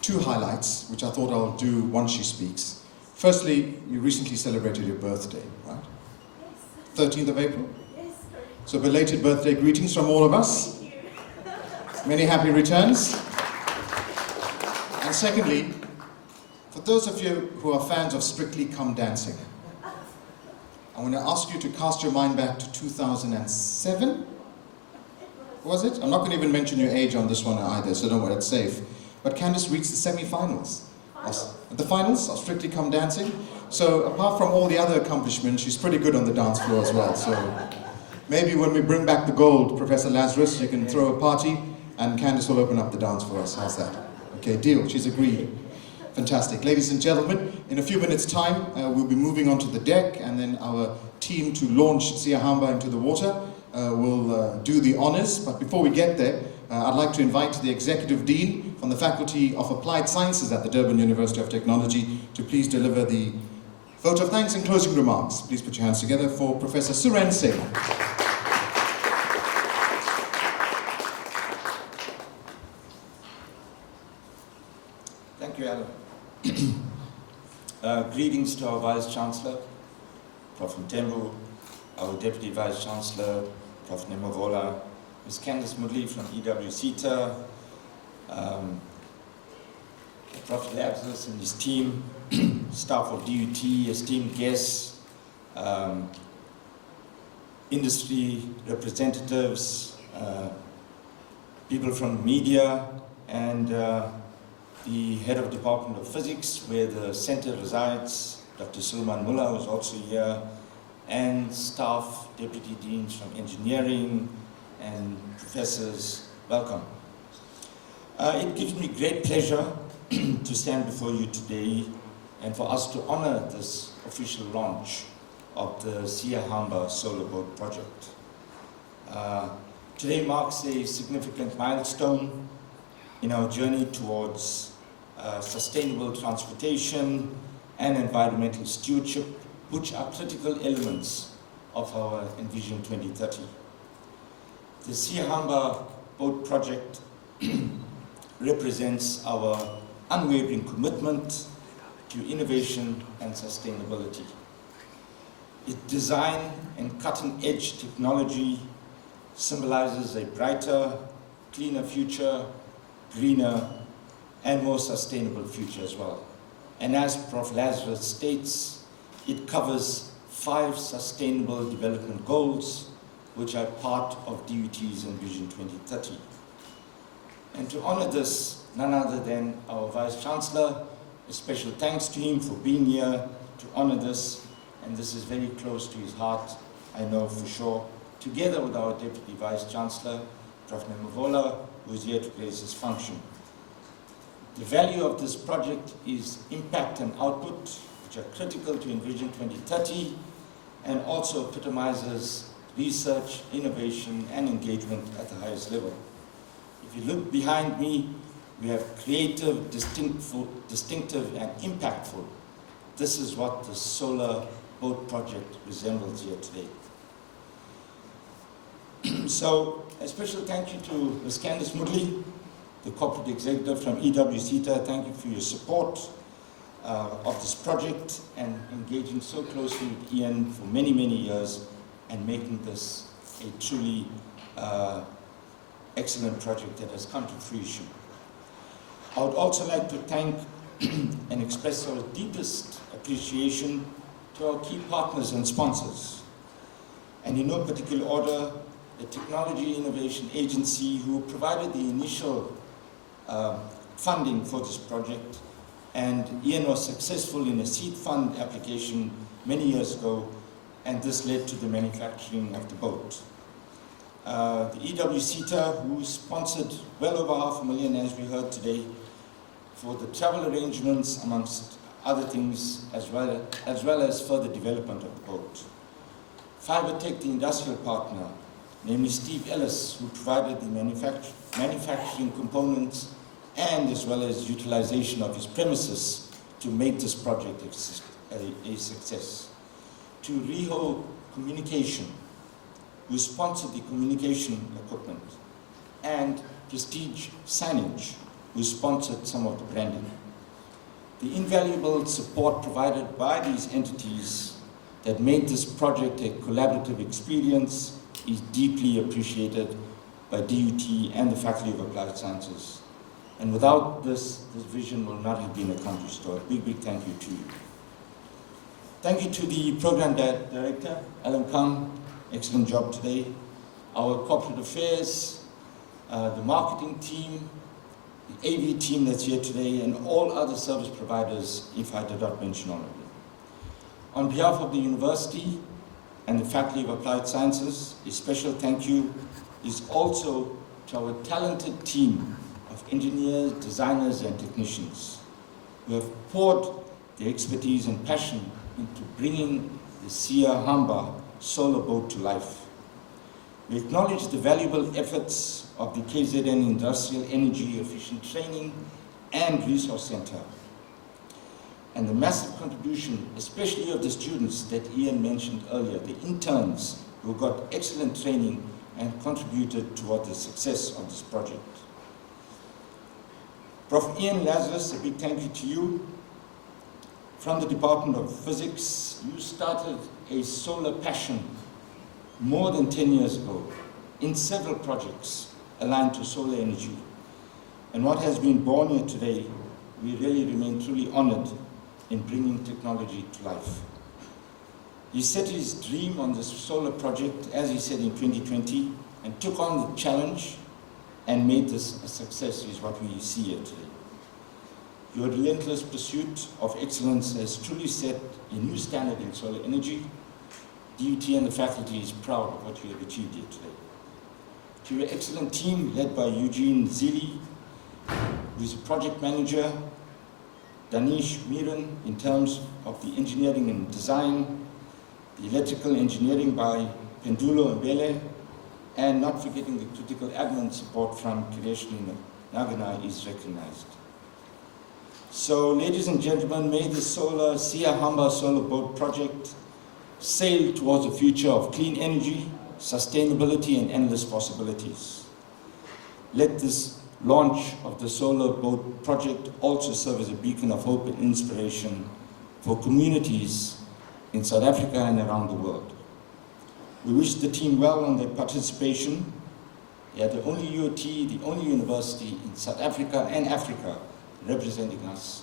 two highlights, which I thought I'll do once she speaks. Firstly, you recently celebrated your birthday, right? Yes. 13th of April? Yes. So belated birthday greetings from all of us. Thank you. Many happy returns. And secondly, for those of you who are fans of Strictly Come Dancing, I want to ask you to cast your mind back to 2007. Was it? I'm not going to even mention your age on this one either, so don't worry, it's safe. But Candice reached the semi-finals. The finals of Strictly Come Dancing. So apart from all the other accomplishments, she's pretty good on the dance floor as well. So maybe when we bring back the gold, Professor Lazarus, you can throw a party and Candice will open up the dance for us. How's that? Okay, deal. She's agreed. Fantastic. Ladies and gentlemen, in a few minutes' time, we'll be moving onto the deck, and then our team to launch SiyaHamba into the water will do the honors. But before we get there, I'd like to invite the Executive Dean from the Faculty of Applied Sciences at the Durban University of Technology to please deliver the vote of thanks and closing remarks. Please put your hands together for Professor Suren Singh. Thank you, Alan. Greetings to our Vice-Chancellor, Prof. Ntembu, our Deputy Vice-Chancellor, Prof. Nemovola, Ms. Candice Mudley from EWCTA, Prof. Lazarus and his team, staff of DUT, esteemed guests, industry representatives, people from media, and the head of Department of Physics, where the center resides, Dr. Sulman Mullah, who is also here, and staff, deputy deans from engineering, and professors. Welcome. It gives me great pleasure to stand before you today and for us to honor this official launch of the SiyaHamba Solar Boat project. Today marks a significant milestone in our journey towards sustainable transportation and environmental stewardship, which are critical elements of our Envision 2030. The SiyaHamba Boat project represents our unwavering commitment to innovation and sustainability. Its design and cutting-edge technology symbolizes a brighter, cleaner future, greener, and more sustainable future as well. And as Prof. Lazarus states, it covers 5 sustainable development goals, which are part of DUT's Envision 2030. And to honor this, none other than our Vice-Chancellor, a special thanks to him for being here to honor this, and this is very close to his heart, I know for sure, together with our Deputy Vice-Chancellor, Prof. Nemovola, who is here to grace his function. The value of this project is impact and output, which are critical to Envision 2030, and also epitomizes research, innovation, and engagement at the highest level. If you look behind me, we have creative, distinctive, and impactful. This is what the Solar Boat project resembles here today. So, a special thank you to Ms. Candice Mudley, the corporate executive from EWCTA. Thank you for your support of this project and engaging so closely with Ian for many, many years and making this a truly excellent project that has come to fruition. I would also like to thank and express our deepest appreciation to our key partners and sponsors. And in no particular order, the Technology Innovation Agency, who provided the initial funding for this project, and Ian was successful in a seed fund application many years ago, and this led to the manufacturing of the boat. The EWCTA, who sponsored well over $500,000, as we heard today, for the travel arrangements, amongst other things, as well as further development of the boat. Fibertech, the industrial partner, namely Steve Ellis, who provided the manufacturing components and as well as utilization of his premises to make this project a success. To Riho Communication, who sponsored the communication equipment, and Prestige Signage, who sponsored some of the branding. The invaluable support provided by these entities that made this project a collaborative experience is deeply appreciated by DUT and the Faculty of Applied Sciences. And without this vision will not have been accomplished. So a big, big thank you to you. Thank you to the Program Director, Alan Kang, excellent job today. Our Corporate Affairs, the marketing team, the AV team that's here today, and all other service providers, if I did not mention all of them. On behalf of the university and the Faculty of Applied Sciences, a special thank you is also to our talented team of engineers, designers, and technicians who have poured their expertise and passion into bringing the SiyaHamba Solar Boat to life. We acknowledge the valuable efforts of the KZN Industrial Energy Efficient Training and Resource Center, and the massive contribution, especially of the students that Ian mentioned earlier, the interns who got excellent training and contributed toward the success of this project. Prof. Ian Lazarus, a big thank you to you. From the Department of Physics, you started a solar passion more than 10 years ago in several projects aligned to solar energy. And what has been born here today, we really remain truly honored in bringing technology to life. He set his dream on this solar project, as he said, in 2020, and took on the challenge and made this a success, is what we see here today. Your relentless pursuit of excellence has truly set a new standard in solar energy. DUT and the faculty is proud of what you have achieved here today. To your excellent team led by Eugene Zili, who is a project manager, Danish Miran in terms of the engineering and design, the electrical engineering by Pendulo and Bele, and not forgetting the critical admin support from Kireshni Nagana is recognized. So, ladies and gentlemen, may the SiyaHamba Solar Boat project sail towards a future of clean energy, sustainability, and endless possibilities. Let this launch of the Solar Boat project also serve as a beacon of hope and inspiration for communities in South Africa and around the world. We wish the team well on their participation. They are the only UOT, the only university in South Africa and Africa representing us.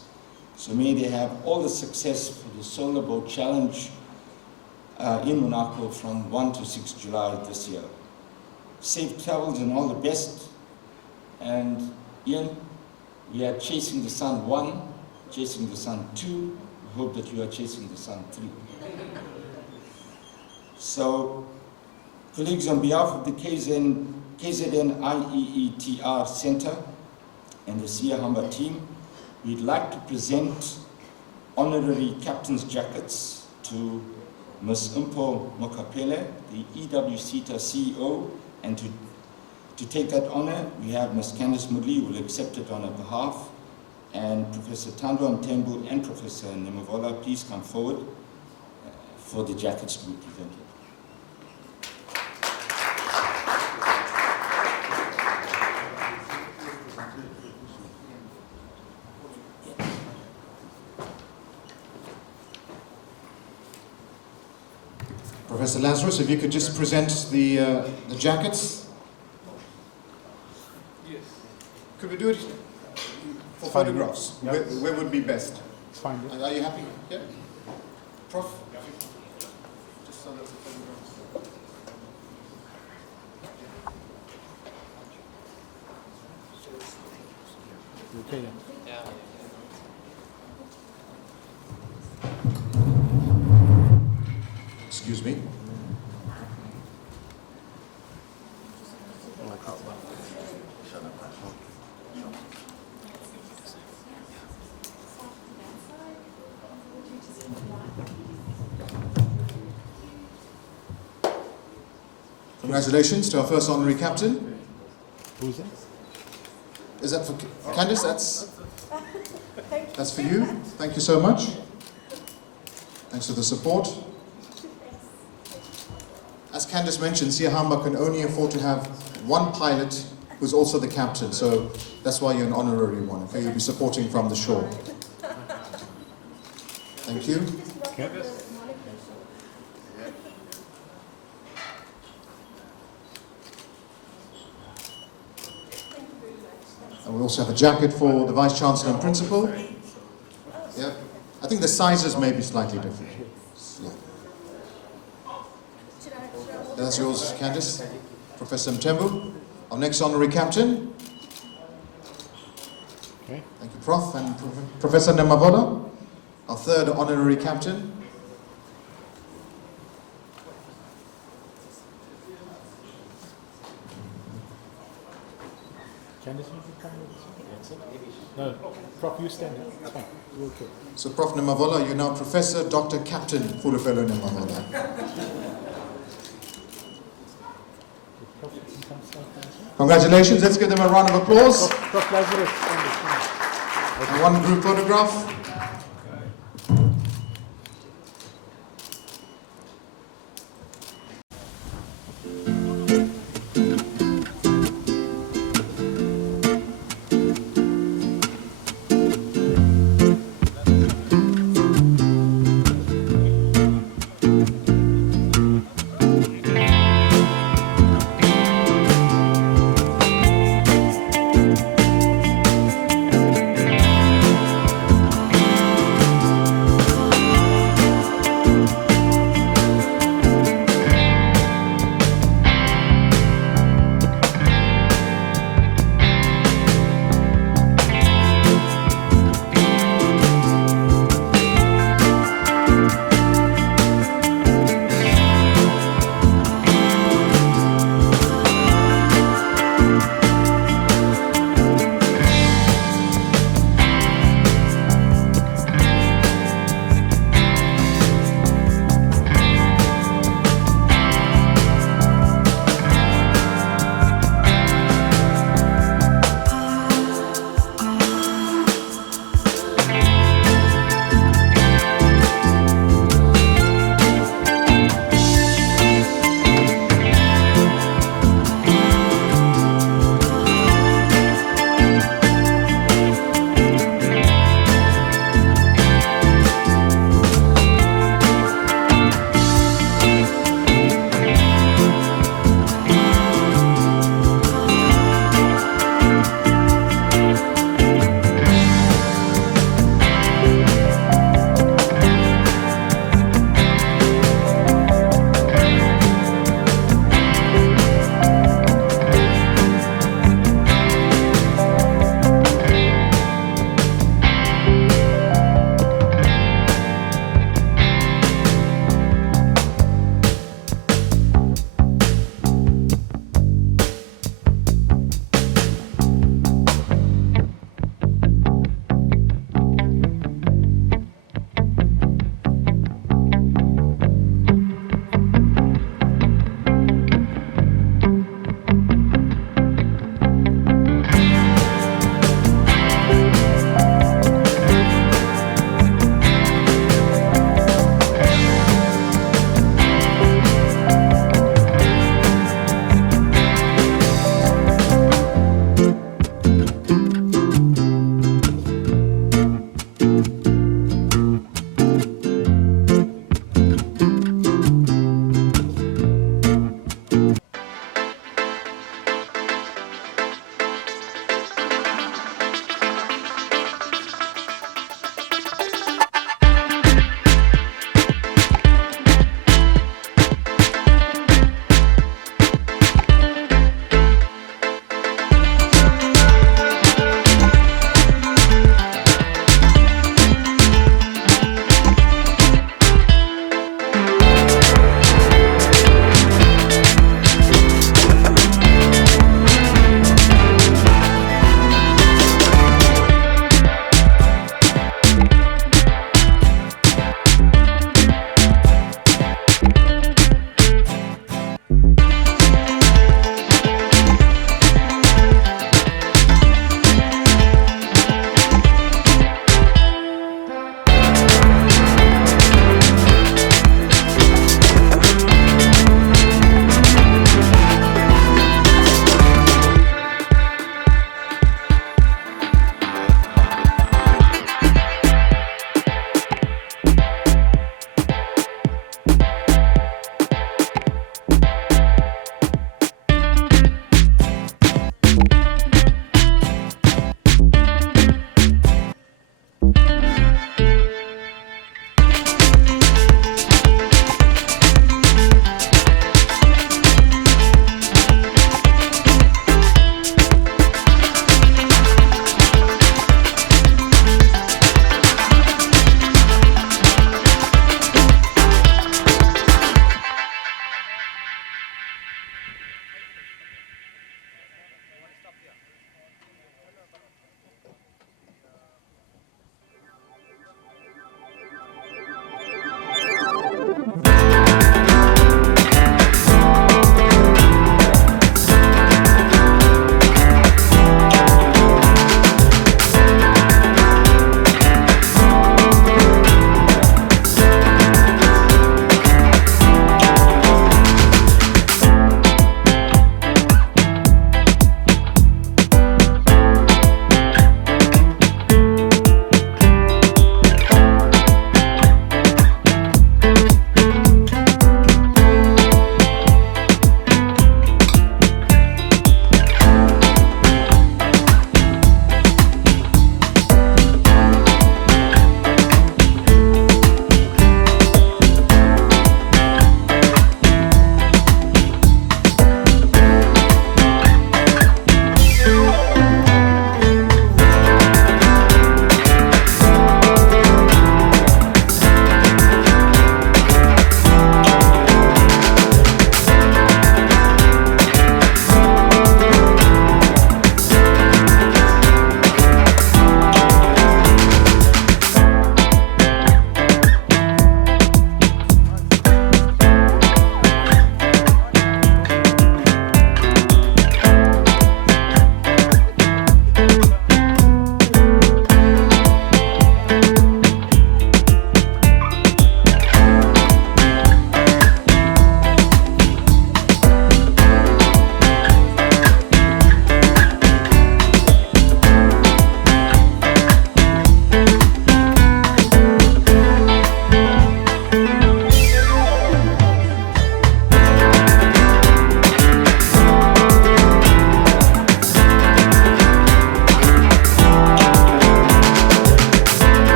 So may they have all the success for the Solar Boat Challenge in Monaco from 1 to 6 July this year. Safe travels and all the best. And Ian, we are chasing the sun 1, chasing the sun 2. We hope that you are chasing the sun 3. So, colleagues, on behalf of the KZN IEETR Center and the SiyaHamba team, we'd like to present honorary captain's jackets to Ms. Impo Mokapele, the EWCETA CEO, and to take that honor, we have Ms. Candice Mudley, who will accept it on her behalf, and Professor Tando Mtembu and Professor Nemovola, please come forward for the jackets to be presented. Professor Lazarus, if you could just present the jackets. Yes. Could we do it for photographs? Yeah. Where would be best? It's fine. Are you happy? Yeah? Prof? Just so that's the photographs. Okay. Excuse me. Congratulations to our first honorary captain. Who's that? Is that for Candice? That's for you. Thank you so much. Thanks for the support. As Candice mentioned, SiyaHamba can only afford to have one pilot who's also the captain, so that's why you're an honorary one. Okay, you'll be supporting from the shore. Thank you. And we also have a jacket for the Vice Chancellor and Principal. Yeah. I think the sizes may be slightly different. Yeah. That's yours, Candice. Professor Mtembu, our next honorary captain. Okay. Thank you, Prof. And Professor Nemavola, our third honorary captain. Candice, you can come with us. That's it. No, Prof, you stand up. It's fine. You're okay. So, Prof. Nemavola, you're now Professor, Dr. Captain Fulufelo Nemavola. Prof, you can come stand there as well. Congratulations. Let's give them a round of applause. Prof Lazarus, stand there. And one group photograph.